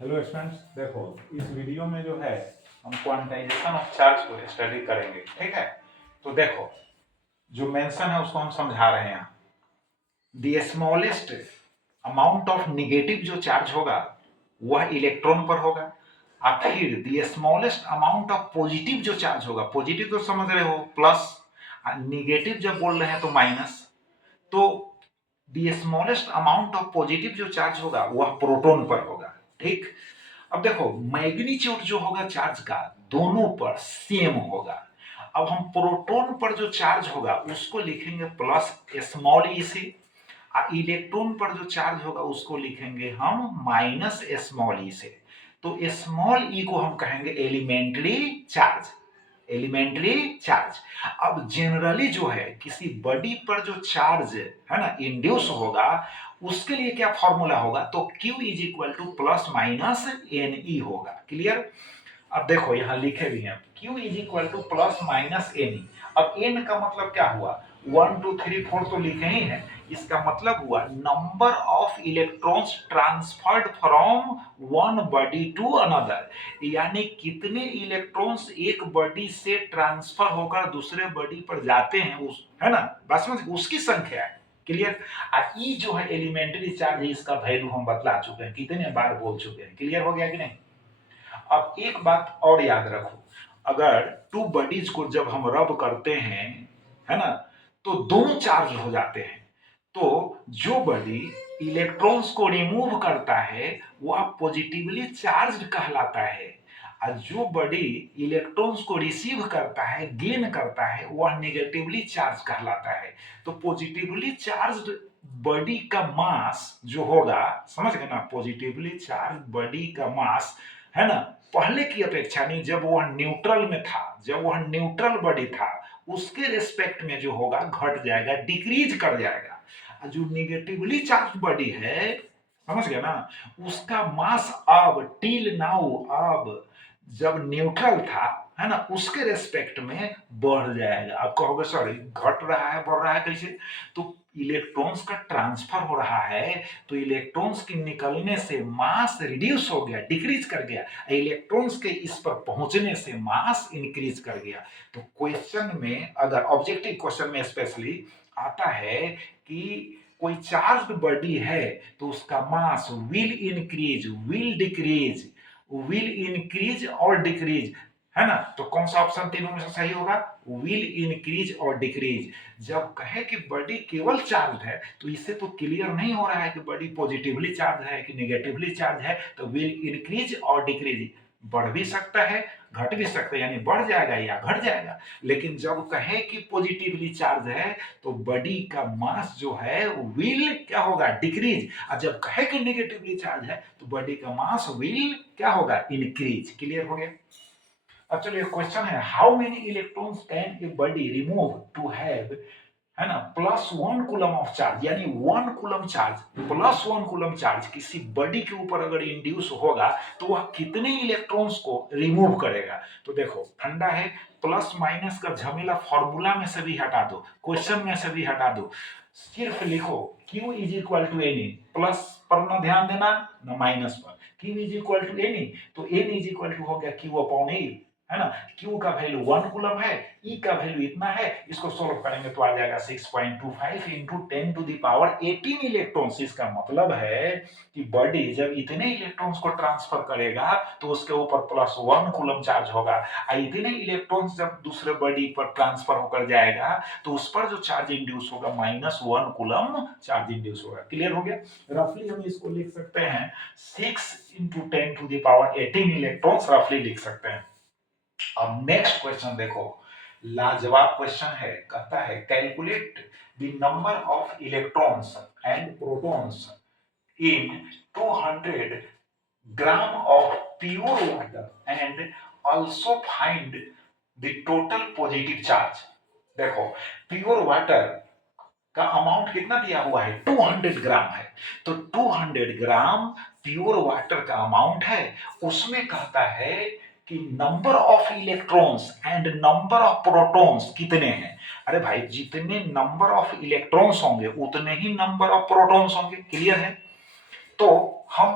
Hello students, देखो इस video में जो है हम क्वांटाइजेशन ऑफ चार्ज को स्टडी करेंगे। ठीक है, तो देखो जो मेंशन है उसको हम समझा रहे हैं। The smallest amount of negative जो चार्ज होगा वह इलेक्ट्रॉन पर होगा, और फिर the smallest amount of positive जो चार्ज होगा, पॉजिटिव तो समझ रहे हो प्लस, निगेटिव जब बोल रहे हैं तो माइनस, तो the smallest amount of positive जो चार्ज होगा वह प्रोटॉन पर होगा। ठीक, अब देखो मैग्नीट्यूड जो होगा चार्ज का दोनों पर सेम होगा। अब हम प्रोटॉन पर जो चार्ज होगा उसको लिखेंगे प्लस स्मॉल ई से, और इलेक्ट्रॉन पर जो चार्ज होगा उसको लिखेंगे हम माइनस स्मॉल ई से। तो स्मॉल ई को हम कहेंगे एलिमेंट्री चार्ज, एलिमेंट्री चार्ज। अब जनरली जो है किसी बॉडी पर जो चार्ज है ना इंड्यूस होगा उसके लिए क्या फॉर्मूला होगा, तो Q is equal to plus minus N E होगा। क्लियर? अब देखो यहां लिखे भी हैं Q is equal to plus minus N E. अब एन का मतलब क्या हुआ, 1 2 3 4 तो लिखे ही है, इसका मतलब हुआ number of electrons transferred from one body to another, यानी कितने इलेक्ट्रॉन्स एक बॉडी से ट्रांसफर होकर दूसरे बॉडी पर जाते हैं, उस है ना, बस समझ उसकी संख्या है। क्लियर? ई जो है एलिमेंट्री चार्ज है, इसका वैल्यू हम बतला चुके हैं, कितने बार बोल चुके हैं। क्लियर हो गया कि नहीं? अब एक बात और याद रखो, अगर टू बॉडीज को जब हम रब करते हैं, है ना, तो दोनों चार्ज हो जाते हैं। तो जो बॉडी इलेक्ट्रॉन्स को रिमूव करता है वह पॉजिटिवली चार्ज कहलाता है, और जो बॉडी इलेक्ट्रॉन्स को रिसीव करता है, गेन करता है, वह नेगेटिवली चार्ज कहलाता है। तो पॉजिटिवली चार्ज बॉडी का मास जो होगा, समझ गए ना, पॉजिटिवली चार्ज बॉडी का मास, है ना, पहले की अपेक्षा नहीं, जब वह न्यूट्रल में था, जब वह न्यूट्रल बॉडी था उसके रिस्पेक्ट में जो होगा घट जाएगा, डिक्रीज कर जाएगा। जो निगेटिवली चार्ज बॉडी है, समझ गया ना, उसका मास अब टिल नाउ, अब जब न्यूट्रल था, है ना, उसके रेस्पेक्ट में बढ़ जाएगा। आप कहोगे सर घट रहा है बढ़ रहा है कैसे, तो इलेक्ट्रॉन्स का ट्रांसफर हो रहा है, तो इलेक्ट्रॉन्स के निकलने से मास रिड्यूस हो गया, डिक्रीज कर गया, इलेक्ट्रॉन्स के इस पर पहुंचने से मास इंक्रीज कर गया। तो क्वेश्चन में, अगर ऑब्जेक्टिव क्वेश्चन में स्पेशली आता है कि कोई चार्ज बॉडी है तो उसका mass will increase, will decrease, will increase और डिक्रीज, है ना, तो कौन सा ऑप्शन तीनों में से सही होगा, विल इंक्रीज और डिक्रीज। जब कहे कि बॉडी केवल चार्ज है तो इससे तो क्लियर नहीं हो रहा है कि बॉडी पॉजिटिवली चार्ज है कि नेगेटिवली चार्ज है, तो विल इंक्रीज और डिक्रीज, बढ़ भी सकता है घट भी सकता है, यानी बढ़ जाएगा या घट जाएगा। लेकिन जब कहे कि पॉजिटिवली चार्ज है तो बॉडी का मास जो है विल क्या होगा, डिक्रीज, और जब कहे कि नेगेटिवली चार्ज है तो बॉडी का मास विल क्या होगा, इंक्रीज। क्लियर हो गया? अब चलिए क्वेश्चन है, how many electrons can a body remove to have, है ना, +1 कूलम ऑफ चार्ज, यानी 1 कूलम चार्ज, +1 कूलम चार्ज किसी बॉडी के ऊपर अगर इंड्यूस होगा तो वह कितने इलेक्ट्रॉन्स को रिमूव करेगा। तो देखो ठंडा है, प्लस माइनस का झमेला फॉर्मूला में से भी हटा दो, क्वेश्चन में से भी हटा दो, सिर्फ लिखो Q is equal to N E, plus पर ना ध्यान देना ना माइनस पर, Q is equal to N E, तो एन इज इक्वल टू हो गया Q अपॉन ए, है ना, Q का वैल्यू 1 कूलम है, E का वैल्यू इतना है, इसको सोल्व करेंगे तो आ जाएगा 6.25 इंटू 10⁻18 इलेक्ट्रॉन्स। इसका मतलब है कि बॉडी जब इतने इलेक्ट्रॉन्स को ट्रांसफर करेगा तो उसके ऊपर +1 कूलम चार्ज होगा, और इतने इलेक्ट्रॉन्स जब दूसरे बॉडी पर ट्रांसफर होकर जाएगा तो उस पर जो चार्ज इंड्यूस होगा -1 कूलम चार्ज इंड्यूस होगा। क्लियर हो गया? रफली हम इसको लिख सकते हैं 6 इंटू 10⁻18 इलेक्ट्रॉन्स रफली लिख सकते हैं। अब नेक्स्ट क्वेश्चन देखो, लाजवाब क्वेश्चन है, कहता है calculate the number of electrons and protons in 200 gram of pure water and also find the total positive charge. देखो प्योर वाटर का अमाउंट कितना दिया हुआ है, 200 ग्राम है, तो 200 ग्राम प्योर वाटर का अमाउंट है, उसमें कहता है कि number of electrons and number of protons कितने हैं। अरे भाई जितने नंबर ऑफ इलेक्ट्रॉन्स होंगे उतने ही नंबर ऑफ प्रोटॉन्स होंगे। क्लियर है? तो हम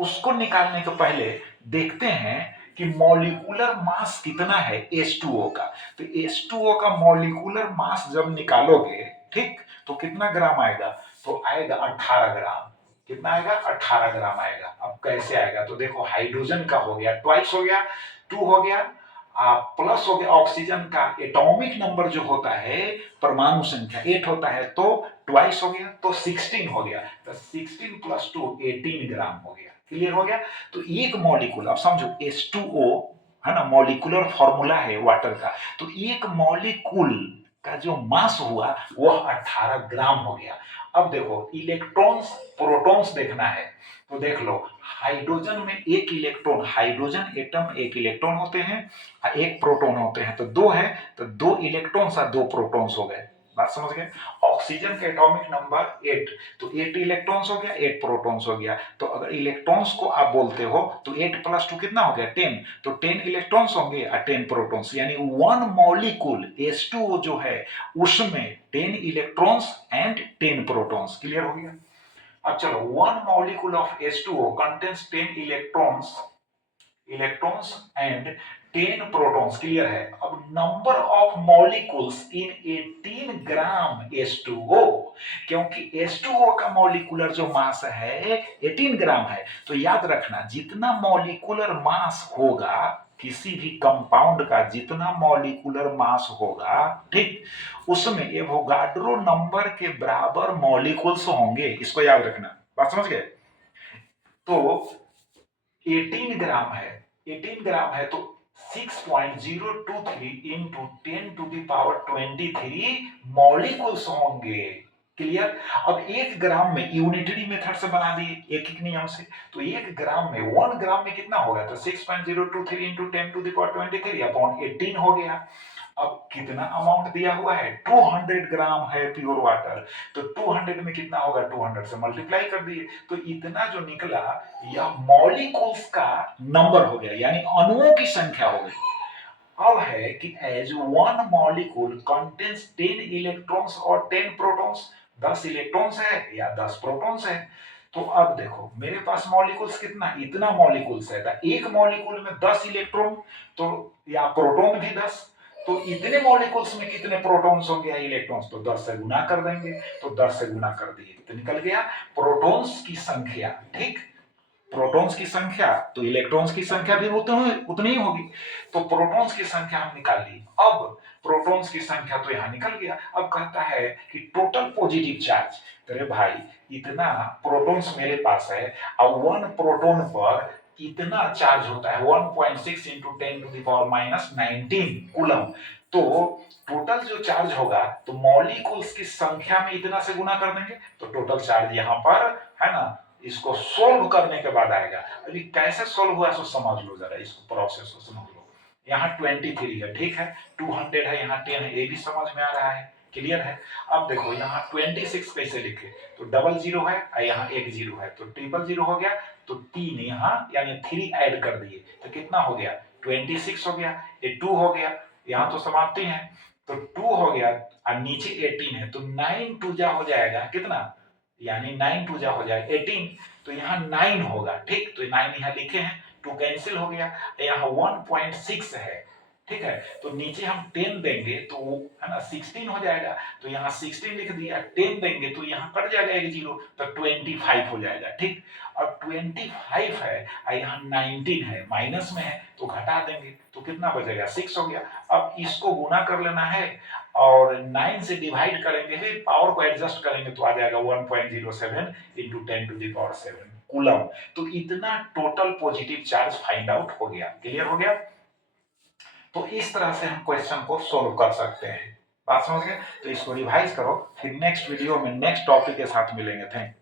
उसको निकालने के पहले देखते हैं कि मॉलिक्यूलर मास कितना है H2O का। तो H2O का मॉलिक्यूलर मास जब निकालोगे, ठीक, तो कितना ग्राम आएगा? तो आएगा 18 ग्राम। कितना आएगा? 18 ग्राम आएगा। अब कैसे आएगा? तो देखो, हाइड्रोजन का हो गया ट्वाइस, हो गया 2 हो गया, प्लस हो गया ऑक्सीजन का एटॉमिक नंबर जो होता है, परमाणु संख्या 8 होता है, तो ट्वाइस हो गया, तो 16 हो गया। तो 16 प्लस 2 18 ग्राम हो गया। क्लियर हो गया? तो एक मॉलिक्यूल, अब समझो H2O है ना, मॉलिक्यूलर फॉर्मूला है वाटर का, तो एक मॉलिक्यूल का जो मास हुआ वह 18 ग्राम हो गया। अब देखो, इलेक्ट्रॉन्स प्रोटॉन्स देखना है, तो देख लो, हाइड्रोजन में एक इलेक्ट्रॉन, हाइड्रोजन एटम एक इलेक्ट्रॉन होते हैं, एक प्रोटॉन होते हैं, तो दो है, तो दो इलेक्ट्रॉन्स और दो प्रोटॉन्स हो गए। बात समझ गए? ऑक्सीजन का एटॉमिक नंबर 8, तो 8 इलेक्ट्रॉन्स हो गया, 8 प्रोटॉन्स हो गया। तो अगर इलेक्ट्रॉन्स को आप बोलते हो तो 8 प्लस 2 कितना हो गया? 10, तो 10 इलेक्ट्रॉन्स होंगे और 10 प्रोटॉन्स, यानी वन मॉलिक्यूल H2O जो है उसमें 10 इलेक्ट्रॉन्स एंड 10 प्रोटॉन्स। क्लियर हो गया? अब चलो, one molecule of H2O contains 10 electrons and 10 protons. Clear है? अब number of molecules in 18 gram H2O, क्योंकि H2O का मॉलिक्यूलर जो मास है 18 ग्राम है, तो याद रखना, जितना मॉलिक्यूलर मास होगा किसी भी कंपाउंड का, जितना मॉलिक्यूलर मास होगा, ठीक, उसमें एवोगाड्रो नंबर के बराबर मॉलिक्यूल्स होंगे। इसको याद रखना। बात समझ गए? तो 18 ग्राम है, 18 ग्राम है, तो 6.023 into 10 to the power 23 molecules होंगे। क्लियर? अब 1 ग्राम में यूनिटरी मेथड से बना दिए, एक एक नियम से, तो 1 ग्राम में, 1 ग्राम में कितना होगा? तो 6.023 into 10 to the power 23 upon 18 हो गया। अब कितना अमाउंट दिया हुआ है? 200 ग्राम है प्योर वाटर, तो 200 में कितना होगा? 200 से मल्टीप्लाई कर दिए, तो इतना जो निकला यह मॉलिक्यूल्स का नंबर हो गया, यानी अणुओं की संख्या हो गई। अब है कि as one molecule contains 10 electrons और 10 प्रोटॉन्स, 10 इलेक्ट्रॉन्स है या 10 प्रोटॉन्स है। तो अब देखो, मेरे पास मॉलिक्यूल्स कितना? इतना मॉलिक्यूल्स है, तो एक मॉलिक्यूल में 10 इलेक्ट्रॉन, तो या प्रोटॉन भी 10, तो इतने मॉलिक्यूल्स में कितने प्रोटॉन्स होंगे या इलेक्ट्रॉन्स? तो 10 से गुना कर देंगे, तो 10 से गुना कर दिए तो निकल गया प्रोटॉन्स की संख्या। ठीक, प्रोटॉन्स की संख्या, तो इलेक्ट्रॉन्स की संख्या भी उतनी ही होगी, तो प्रोटॉन्स की संख्या हम निकाल ली। अब प्रोटॉन्स की संख्या तो यहां निकल गया। अब कहता है कि टोटल पॉजिटिव चार्ज, अरे भाई इतना प्रोटॉन्स मेरे पास है और वन प्रोटॉन पर इतना चार्ज होता है 1.6 into 10 to the power minus 19 coulomb. तो टोटल जो चार्ज होगा, तो मॉलिक्यूल्स की संख्या में इतना से गुना कर देंगे, तो टोटल चार्ज यहां पर है ना, इसको सोल्व करने के बाद आएगा। अभी कैसे सोल्व हुआ सो समझ लो जरा, इस प्रोसेस को समझ लो। यहाँ 23 है, ठीक है, 200 है, यहाँ 10 है, ये भी समझ में आ रहा है। क्लियर है? अब देखो यहाँ 26 कैसे लिखे, तो डबल जीरो है और यहाँ एक जीरो है, तो ट्रिपल जीरो हो गया, तो 3 यहाँ यानी 3 ऐड कर दिए, तो कितना हो गया? 26 हो गया, ये 2 हो गया, यहाँ तो समाप्ति है, तो 2 हो गया और नीचे 18 है, तो 9 टू जा हो जाएगा कितना, यानी 9 टू जा हो जाएगा 18, तो यहाँ 9 होगा। ठीक, तो 9 यहाँ लिखे हैं, 2 कैंसिल हो गया, यहाँ 1.6 है। ठीक है, तो नीचे हम 10 देंगे तो है ना 16 हो जाएगा, तो यहाँ 16 लिख दिया, 10 देंगे तो यहाँ कट जाएगा एक जीरो, तो 25 हो जाएगा। ठीक, अब 25 है और यहाँ 19 है, माइनस में है, तो घटा देंगे तो कितना बचेगा? 6 हो गया। अब इसको गुना कर लेना है और 9 से डिवाइड करेंगे, फिर पावर को एडजस्ट करेंगे तो आ जाएगा 1.07 into 10 to the power 7 coulomb. तो इतना total positive charge find out हो गया। क्लियर हो गया? तो इस तरह से हम क्वेश्चन को सोल्व कर सकते हैं। बात समझ गए? तो इसको रिवाइज करो, फिर नेक्स्ट वीडियो में नेक्स्ट टॉपिक के साथ मिलेंगे। Thank you.